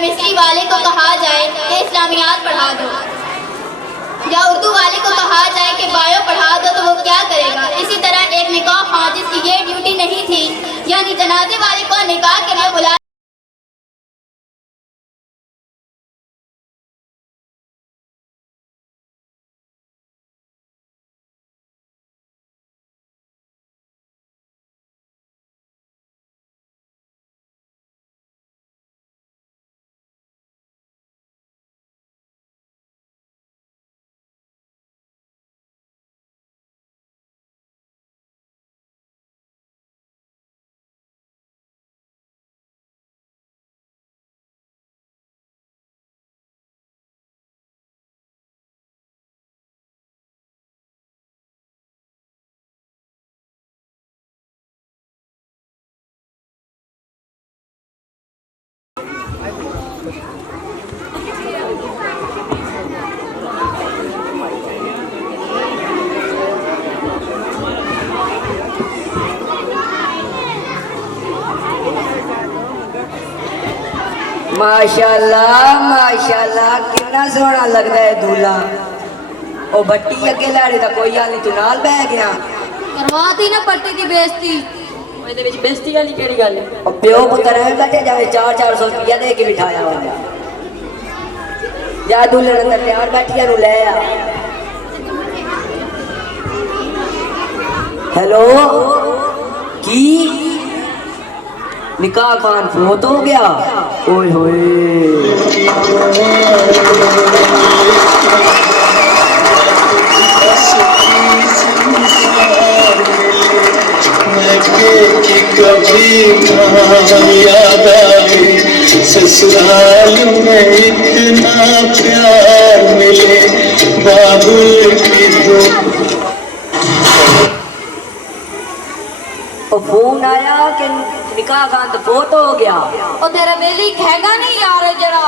मिस्री वाले को कहा जाए कि इस्लामियात पढ़ा दो, या उर्दू वाले को कहा जाए कि बायो पढ़ा दो, तो वो क्या करेगा। इसी तरह एक निकाह ख्वां जिसकी ये ड्यूटी नहीं थी, यानी जनाजे वाले को निकाह के लिए बुला माशाल्लाह माशाल्लाह कितना सोहना लगता है दूल्हा। ओ भट्टी अगे लाड़े दा कोई हाल नहीं, तू नाल बह गया। करवाती ना पट्टी की बेइज्जती। ਇਹਦੇ ਵਿੱਚ ਬੇਇੱਜ਼ਤੀ ਵਾਲੀ ਕਿਹੜੀ ਗੱਲ ਹੈ? ओ प्यो पुत्र है बैठे जावे 400 रुपया दे के बिठाया हुआ जा दूल्हे अंदर तैयार बैठिया नु ले आ। हेलो की निकाह खान फोत हो गया? ओए होए कभी याद आए ससुराल में इतना प्यार मिले बाबुल की दो। फोन आया कि निकाह खान तो फोत हो गया। और तेरा बेली हैगा नहीं यार जरा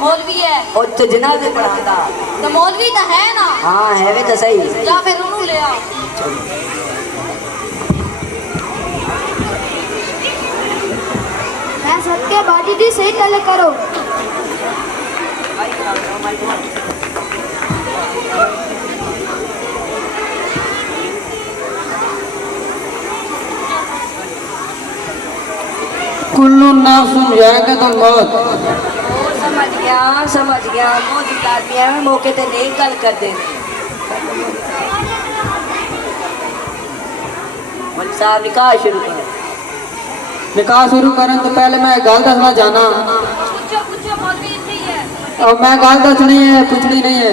मौलवी है और तो जनाजे पढ़ाता तो मौलवी तो है ना। हाँ है वे तो सही। या फिर उन्होंने ले आओ। मैं सबके बाजी दी सही तले करो। कुल्लू नाफुन जाएगा तो मौत। समझ गया मौजूद आदमी है मौके ते नहीं गल कर दे। साहब निकाह शुरू कर। निकाह शुरू करन तो पहले मैं गल दसना जाना। पूछो पूछो मौलवी इतनी है। और मैं गल दसनी है पूछनी नहीं है।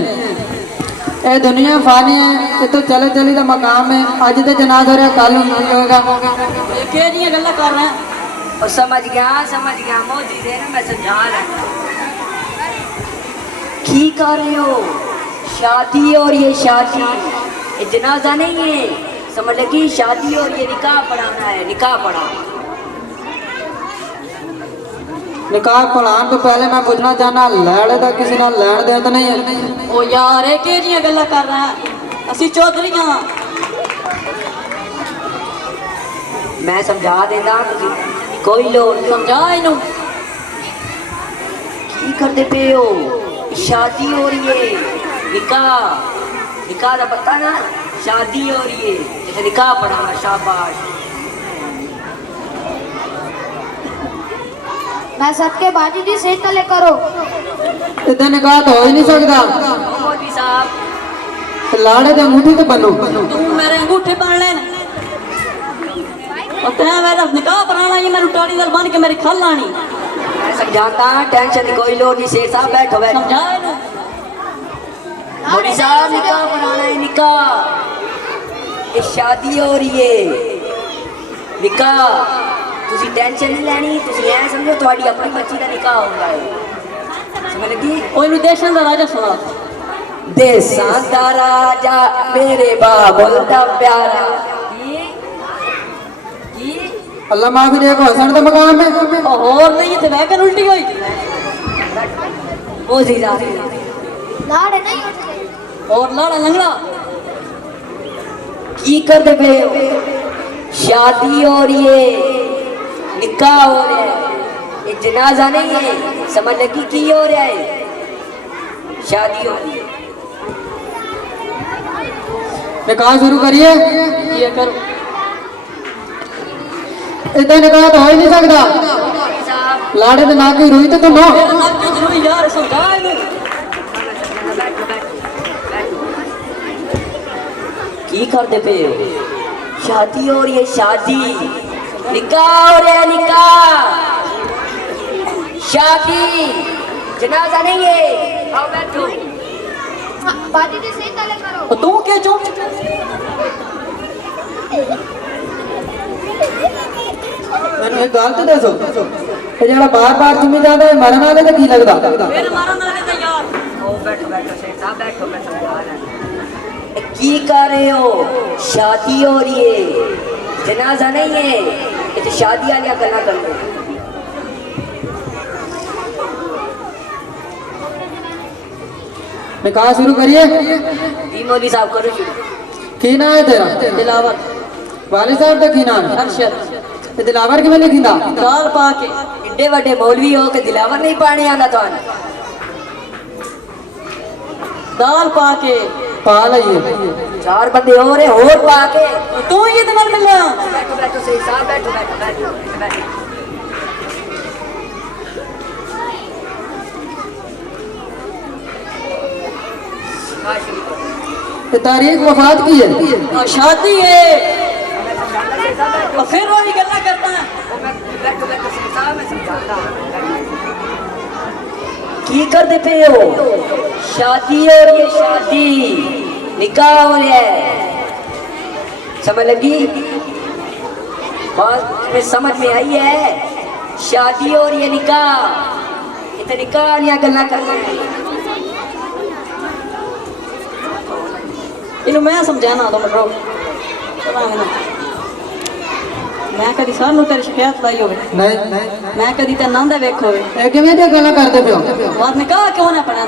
ये दुनिया फानी है, ये तो चले चली का मकाम है। अज तो जनाज हो रहा कल होगा। केड़ियां गल्लां कर रहे हैं? और समझ गया मौजूद है ना, मैं समझा रहा। की कर रहे हो? शादी और ये शादी ये जनाजा नहीं है, समझ लगी? शादी और ये निकाह पढ़ाना है, निकाह पढ़ा। निकाह पढ़ाने तो पहले मैं पूछना चाहना लैड़े का किसी ना लैण दे तो नहीं है? ओ यार ये केड़ियां गल्लां कर रहा है? असी चौधरीयां। मैं समझा देता कोई लोग समझा इनू। की करते पे हो? शादी हो रही है, निकाह निकाह का पता ना? शादी हो रही है तो निकाह पढ़ाना। शाबाश। मैं सबके बाजी दी सही तले करो। इधर निकाह तो हो ही नहीं सकता। मौलवी साहब लाड़े दे अंगूठी तो बनो। तू मेरे अंगूठे पहन ले और ते मेरा निकाह पढ़ाना ये मेरी टाड़ी दल बन के मेरी खल लानी। मैं समझाता टेंशन कोई लोग नहीं। शेर साहब बैठो बैठो। समझा इनू। मौलवी साहब निकाह पढ़ाना है, निकाह। ये शादी हो रही है, निकाह। तुसी टेंशन नहीं लेनी, तुसी ऐ समझो तुम्हारी अपनी बच्ची का निकाह होगा है। समझ लगी? ओ इनू देशां दा राजा सुना। देसां दा राजा मेरे बाबुल दा प्यारा। अल्लाह माफ करे को हसन दा मकाम है। और नहीं थे वैगन उल्टी हुई। ओ जी लाड़े नहीं उठ गए। और लाड़ा लंगड़ा की कर दे पे हो? शादी हो रही है, निकाह हो रहा है, ये जनाजा नहीं है, समझ लगी की हो रहा है, शादी हो रही है। निकाह शुरू करिए। ये करो इतना निकाह तो हो ही नहीं सकता, लाड़े तो ना की रुई तो तुम हो। यार समझा इन्हें। की करते पे हो? शादी हो रही है, शादी, निकाह हो रहा है, निकाह, शादी, जनाजा नहीं है। आओ बैठो। बातें तो सही तले करो। और तू क्या चुप मैंने एक गल तो दसो, ये जरा बार बार चुमी जाता है मरना वाले तो की लगता? फिर मारा ना लेते यार। आओ बैठो बैठो सेठ साहब, बैठो मैं समझा रहा हूं। की कर रहे हो? शादी हो रही है, जनाजा नहीं है, ये तो शादी वाली गल्ला कर लो। निकाह शुरू करिए। जी मौली साहब करो शुरू। की ना है तेरा? दिलावर वाले साहब का की ना है? अरशद ते दिलावर किवें लिखिंदा? दाल पा के इड्डे वड्डे मौलवी हो के दिलावर नहीं पाने आंदा तुहानू? दाल पा के पा लइए। चार बंदे हो रहे होर पा के। तू ये दिन मिलना बैठो बैठो सेठ साहब, बैठो बैठो बैठो बैठो। हाँ, शुरू करो। ते तारीख वफात की है? और शादी है और फिर वही गल्ला करता है। बैठो बैठो सेठ साहब, मैं समझाता हूँ। की करते पे हो? शादी हो रही है, शादी, निकाह हो रहा है, समझ लगी? बात में समझ में आई है? शादी हो रही है, निकाह, इतने निकाह या गल्ला करना है। इन्हें मैं समझाना तो मतलब मैं कभी सानू तेरी शिकायत लाई हो नहीं मैं कभी ते नंद वेखो ए किवें दी गल्लां करदे पियो? और निकाह क्यों ना पढ़ा